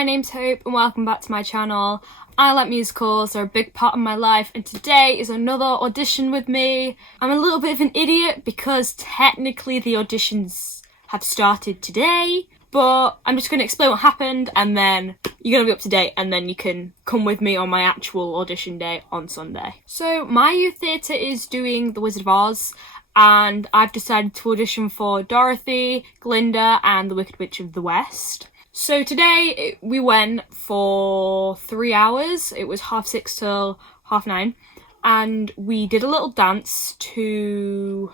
my name's Hope and welcome back to my channel. I like musicals, they're a big part of my life, and today is another audition with me. I'm a little bit of an idiot because technically the auditions have started today, but I'm just going to explain what happened and then you're going to be up to date and then you can come with me on my actual audition day on Sunday. So my youth theatre is doing The Wizard of Oz, and I've decided to audition for Dorothy, Glinda and the Wicked Witch of the West. So today we went for 3 hours. It was 6:30 till 9:30, and we did a little dance to...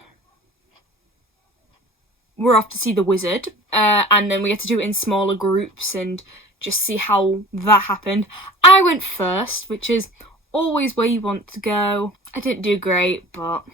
We're off to see the wizard, and then we had to do it in smaller groups and just see how that happened. I went first, which is always where you want to go. I didn't do great, but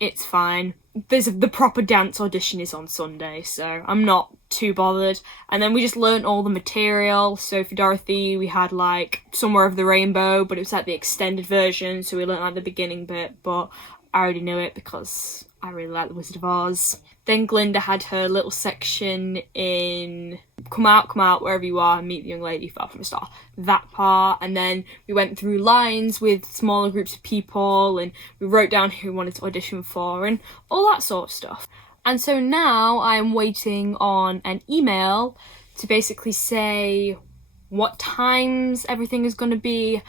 it's fine. The proper dance audition is on Sunday, so I'm not too bothered. And then we just learnt all the material. So for Dorothy, we had like Somewhere Over the Rainbow, but it was like the extended version, so we learnt like the beginning bit, but I already knew it because I really like The Wizard of Oz. Then Glinda had her little section in Come Out, Wherever You Are, Meet the Young Lady, Far From a Star. That part. And then we went through lines with smaller groups of people and we wrote down who we wanted to audition for and all that sort of stuff. And so now I'm waiting on an email to basically say what times everything is going to be.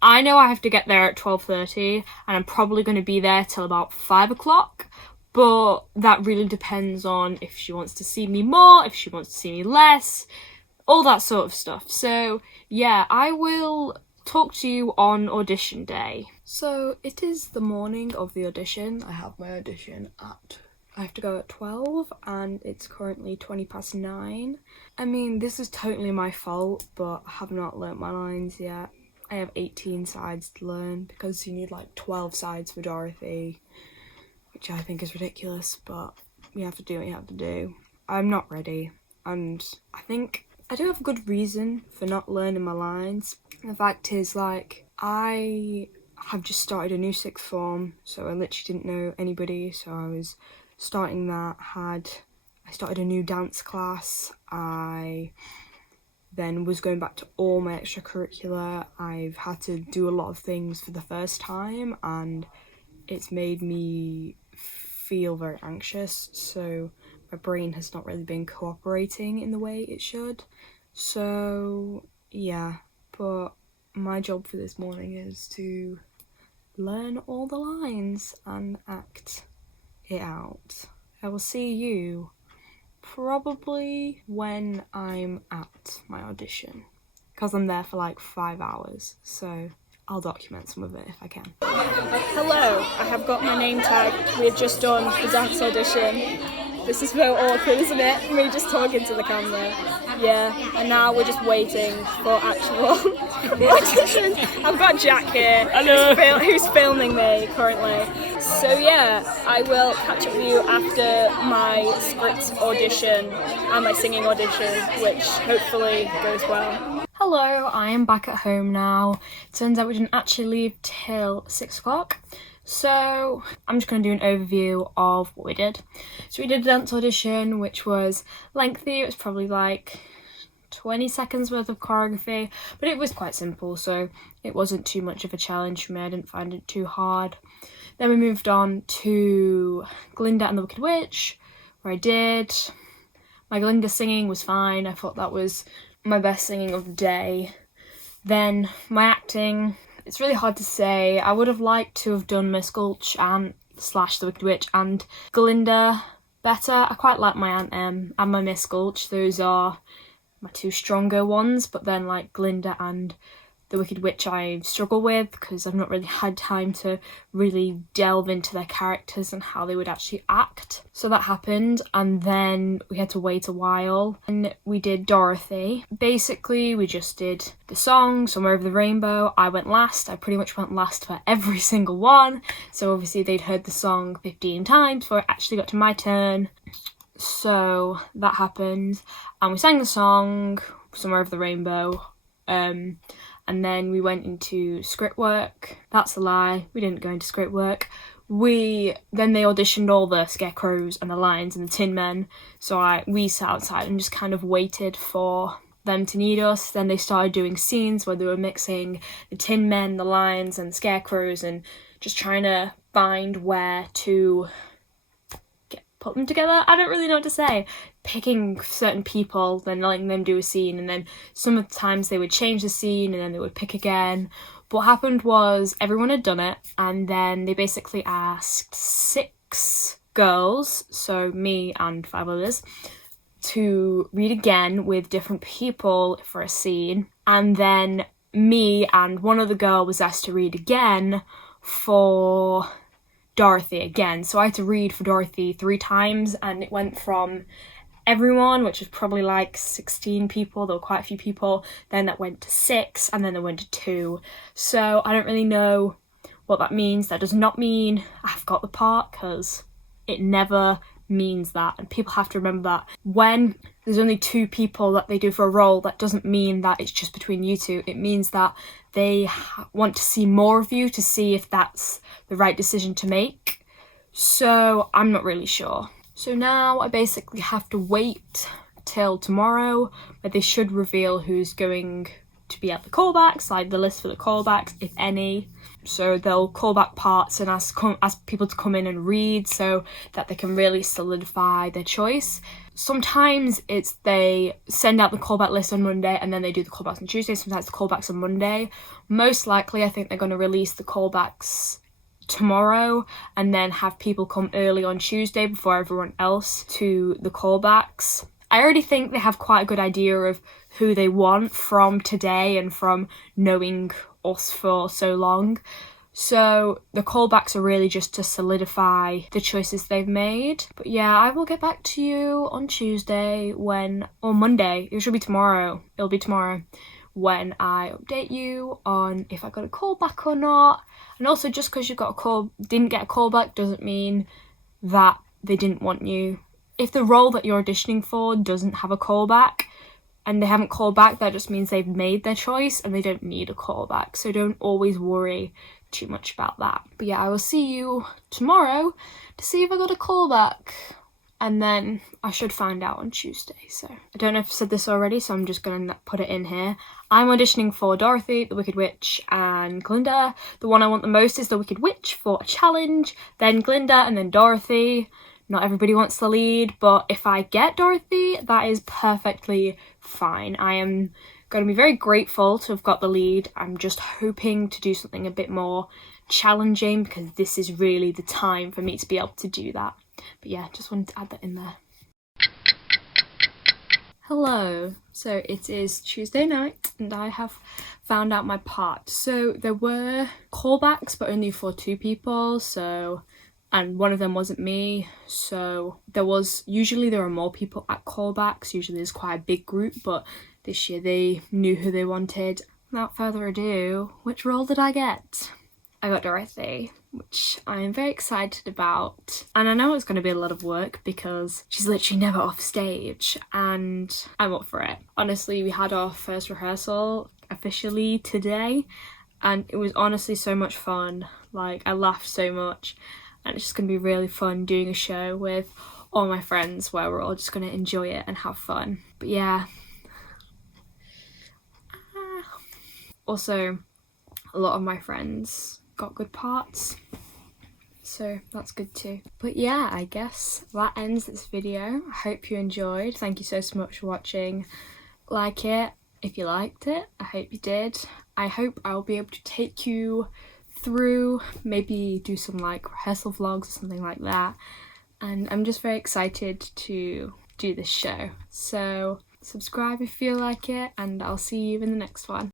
I know I have to get there at 12:30 and I'm probably going to be there till about 5 o'clock. But that really depends on if she wants to see me more, if she wants to see me less, all that sort of stuff. So yeah, I will talk to you on audition day. So it is the morning of the audition. I have my audition I have to go at 12 and it's currently 9:20. I mean, this is totally my fault, but I have not learnt my lines yet. I have 18 sides to learn because you need like 12 sides for Dorothy, which I think is ridiculous, but you have to do what you have to do. I'm not ready, and I think I do have a good reason for not learning my lines. The fact is, like, I have just started a new sixth form, so I literally didn't know anybody, so I was starting that. I started a new dance class. I then was going back to all my extracurricular. I've had to do a lot of things for the first time, and it's made me feel very anxious, so my brain has not really been cooperating in the way it should. So yeah, but my job for this morning is to learn all the lines and act it out. I will see you probably when I'm at my audition, because I'm there for like 5 hours, so I'll document some of it if I can. Hello, I have got my name tag. We have just done the dance audition. This is very awkward, isn't it? Me just talking to the camera. Yeah, and now we're just waiting for actual audition. I've got Jack here, who's filming me currently. So yeah, I will catch up with you after my script audition and my singing audition, which hopefully goes well. Hello, I am back at home now. Turns out we didn't actually leave till 6 o'clock. So I'm just going to do an overview of what we did. So we did a dance audition, which was lengthy. It was probably like 20 seconds worth of choreography, but it was quite simple, so it wasn't too much of a challenge for me. I didn't find it too hard. Then we moved on to Glinda and the Wicked Witch, where I did. My Glinda singing was fine. I thought that was my best singing of the day. Then my acting, it's really hard to say. I would have liked to have done Miss Gulch and / the Wicked Witch and Glinda better. I quite like my Aunt Em and my Miss Gulch. Those are my two stronger ones, but then like Glinda and the Wicked Witch I struggle with because I've not really had time to really delve into their characters and how they would actually act. So that happened, and then we had to wait a while and we did Dorothy. Basically we just did the song Somewhere Over the Rainbow. I went last. I pretty much went last for every single one, so obviously they'd heard the song 15 times before it actually got to my turn. So that happened and we sang the song Somewhere Over the Rainbow, and then we went into script work. That's a lie, we didn't go into script work. Then they auditioned all the scarecrows and the lions and the tin men, so we sat outside and just kind of waited for them to need us. Then they started doing scenes where they were mixing the Tin Men, the Lions and Scarecrows, and just trying to find where to put them together. I don't really know what to say. Picking certain people, then letting them do a scene, and then sometimes they would change the scene and then they would pick again. But what happened was everyone had done it, and then they basically asked 6 girls, so me and 5 others, to read again with different people for a scene. And then me and one other girl was asked to read again for Dorothy again. So I had to read for Dorothy 3 times, and it went from everyone, which was probably like 16 people, there were quite a few people, then that went to 6, and then it went to 2. So I don't really know what that means. That does not mean I've got the part, because it never means that, and people have to remember that when there's only 2 people that they do for a role, that doesn't mean that it's just between you 2. It means that they want to see more of you to see if that's the right decision to make. So I'm not really sure. So now I basically have to wait till tomorrow, where they should reveal who's going to be at the callbacks, like the list for the callbacks, if any. So they'll call back parts and ask people to come in and read so that they can really solidify their choice. Sometimes it's they send out the callback list on Monday and then they do the callbacks on Tuesday. Sometimes the callbacks on Monday. Most likely I think they're going to release the callbacks tomorrow and then have people come early on Tuesday before everyone else to the callbacks. I already think they have quite a good idea of who they want from today and from knowing us for so long. So the callbacks are really just to solidify the choices they've made. But yeah, I will get back to you on Tuesday or Monday. It should be tomorrow. It'll be tomorrow when I update you on if I got a callback or not. And also, just because you didn't get a callback doesn't mean that they didn't want you. If the role that you're auditioning for doesn't have a callback and they haven't called back, that just means they've made their choice and they don't need a callback. So don't always worry too much about that. But yeah, I will see you tomorrow to see if I got a callback. And then I should find out on Tuesday. So I don't know if I've said this already, so I'm just going to put it in here. I'm auditioning for Dorothy, the Wicked Witch, and Glinda. The one I want the most is the Wicked Witch for a challenge, then Glinda, and then Dorothy. Not everybody wants the lead, but if I get Dorothy, that is perfectly fine. I am going to be very grateful to have got the lead. I'm just hoping to do something a bit more challenging because this is really the time for me to be able to do that. But yeah, just wanted to add that in there. Hello. So it is Tuesday night and I have found out my part. So there were callbacks, but only for 2 people. And one of them wasn't me, so usually there are more people at callbacks. Usually there's quite a big group, but this year they knew who they wanted. Without further ado, which role did I get? I got Dorothy, which I am very excited about. And I know it's going to be a lot of work because she's literally never off stage, and I'm up for it. Honestly, we had our first rehearsal officially today, and it was honestly so much fun. Like, I laughed so much. And it's just going to be really fun doing a show with all my friends where we're all just going to enjoy it and have fun. But yeah. Also, a lot of my friends got good parts, so that's good too. But yeah, I guess that ends this video. I hope you enjoyed. Thank you so much for watching. Like it if you liked it. I hope you did. I hope I'll be able to take you through, maybe do some like rehearsal vlogs or something like that, and I'm just very excited to do this show. So subscribe if you feel like it, and I'll see you in the next one.